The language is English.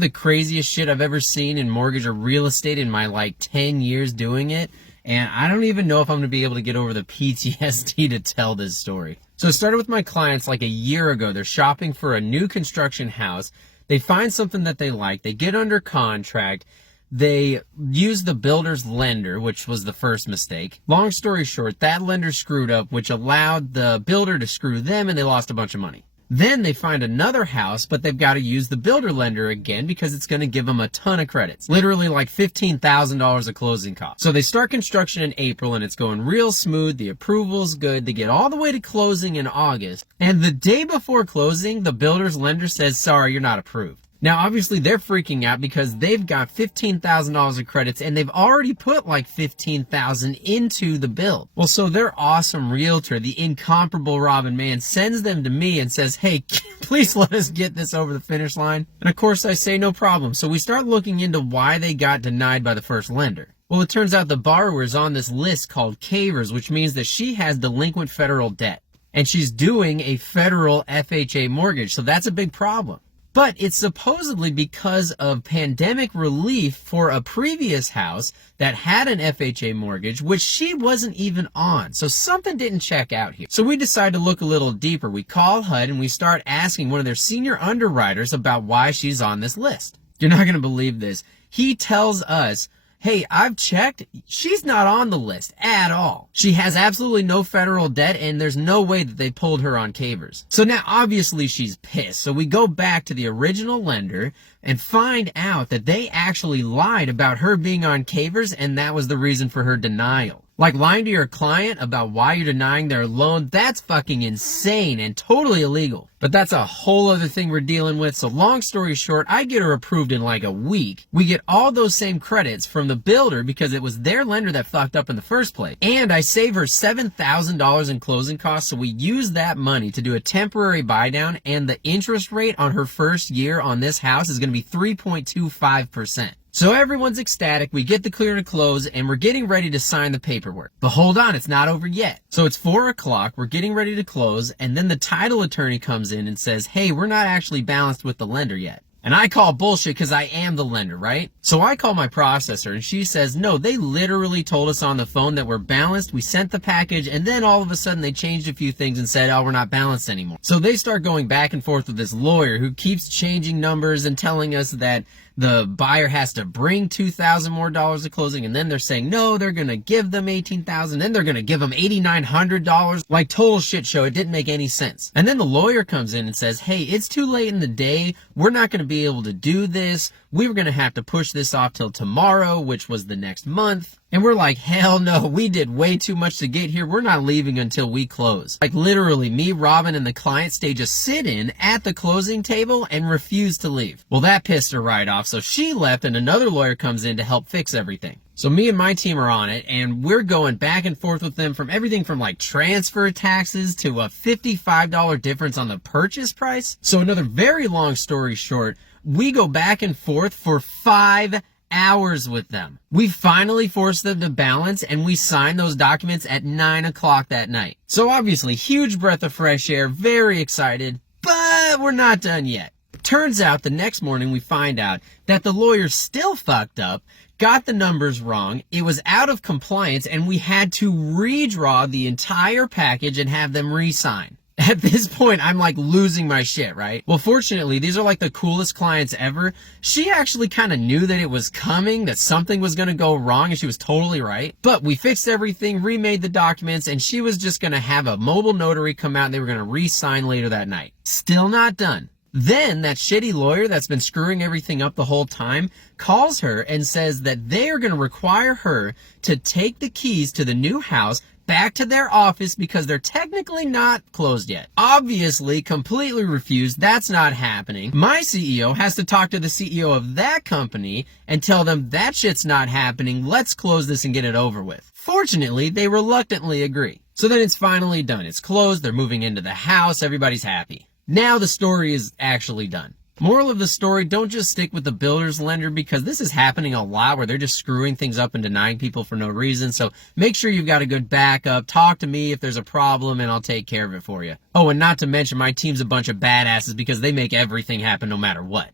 is the craziest shit I've ever seen in mortgage or real estate in my like 10 years doing it. And I don't even know if I'm going to be able to get over the PTSD to tell this story. So it started with my clients like a year ago. They're shopping for a new construction house. They find something that they like. They get under contract. They use the builder's lender, which was the first mistake. Long story short, that lender screwed up, which allowed the builder to screw them, and they lost a bunch of money. Then they find another house, but they've got to use the builder lender again because it's going to give them a ton of credits. Literally like $15,000 of closing costs. So they start construction in April and it's going real smooth. The approval's good. They get all the way to closing in August. And the day before closing, the builder's lender says, sorry, you're not approved. Now, obviously, they're freaking out because they've got $15,000 of credits and they've already put like $15,000 into the build. Well, so their awesome realtor, the incomparable Robin Mann, sends them to me and says, hey, please let us get this over the finish line. And of course, I say no problem. So we start looking into why they got denied by the first lender. Well, it turns out the borrower is on this list called Cavers, which means that she has delinquent federal debt. And she's doing a federal FHA mortgage. So that's a big problem. But it's supposedly because of pandemic relief for a previous house that had an FHA mortgage, which she wasn't even on. So something didn't check out here. So we decide to look a little deeper. We call HUD and we start asking one of their senior underwriters about why she's on this list. You're not going to believe this. He tells us, hey, I've checked. She's not on the list at all. She has absolutely no federal debt, and there's no way that they pulled her on Cavers. So now, obviously, she's pissed. So we go back to the original lender and find out that they actually lied about her being on Cavers, and that was the reason for her denial. Like lying to your client about why you're denying their loan, that's fucking insane and totally illegal. But that's a whole other thing we're dealing with. So long story short, I get her approved in like a week. We get all those same credits from the builder because it was their lender that fucked up in the first place. And I save her $7,000 in closing costs. So we use that money to do a temporary buy down, and the interest rate on her first year on this house is going to be 3.25%. So everyone's ecstatic, we get the clear to close, and we're getting ready to sign the paperwork. But hold on, it's not over yet. So it's 4 o'clock, we're getting ready to close, and then the title attorney comes in and says, hey, we're not actually balanced with the lender yet. And I call bullshit because I am the lender, right? So I call my processor and she says, no, they literally told us on the phone that we're balanced. We sent the package and then all of a sudden they changed a few things and said, oh, we're not balanced anymore. So they start going back and forth with this lawyer who keeps changing numbers and telling us that the buyer has to bring $2,000 more at closing, and then they're saying no, they're gonna give them $18,000, then they're gonna give them $8,900. Like total shit show. It didn't make any sense. And then the lawyer comes in and says, hey, it's too late in the day. We're not gonna be able to do this. We were gonna have to push this off till tomorrow, which was the next month. And we're like, hell no, we did way too much to get here. We're not leaving until we close. Like literally, me, Robin, and the client stage a sit-in at the closing table and refused to leave. Well, that pissed her right off, so she left and another lawyer comes in to help fix everything. So me and my team are on it, and we're going back and forth with them from everything from like transfer taxes to a $55 difference on the purchase price. So another very long story short, we go back and forth for 5 hours with them. We finally forced them to balance and we signed those documents at 9 o'clock that night. So obviously, huge breath of fresh air, very excited, but we're not done yet. Turns out the next morning we find out that the lawyer still fucked up, got the numbers wrong, it was out of compliance, and we had to redraw the entire package and have them re-sign. At this point, I'm like losing my shit, right? Well, fortunately, these are like the coolest clients ever. She actually kind of knew that it was coming, that something was going to go wrong, and she was totally right. But we fixed everything, remade the documents, and she was just going to have a mobile notary come out and they were going to re-sign later that night. Still not done. Then that shitty lawyer that's been screwing everything up the whole time calls her and says that they are going to require her to take the keys to the new house back to their office because they're technically not closed yet. Obviously, completely refused. That's not happening. My CEO has to talk to the CEO of that company and tell them that shit's not happening. Let's close this and get it over with. Fortunately, they reluctantly agree. So then it's finally done. It's closed. They're moving into the house. Everybody's happy. Now the story is actually done. Moral of the story, don't just stick with the builder's lender because this is happening a lot where they're just screwing things up and denying people for no reason. So make sure you've got a good backup. Talk to me if there's a problem and I'll take care of it for you. Oh, and not to mention my team's a bunch of badasses because they make everything happen no matter what.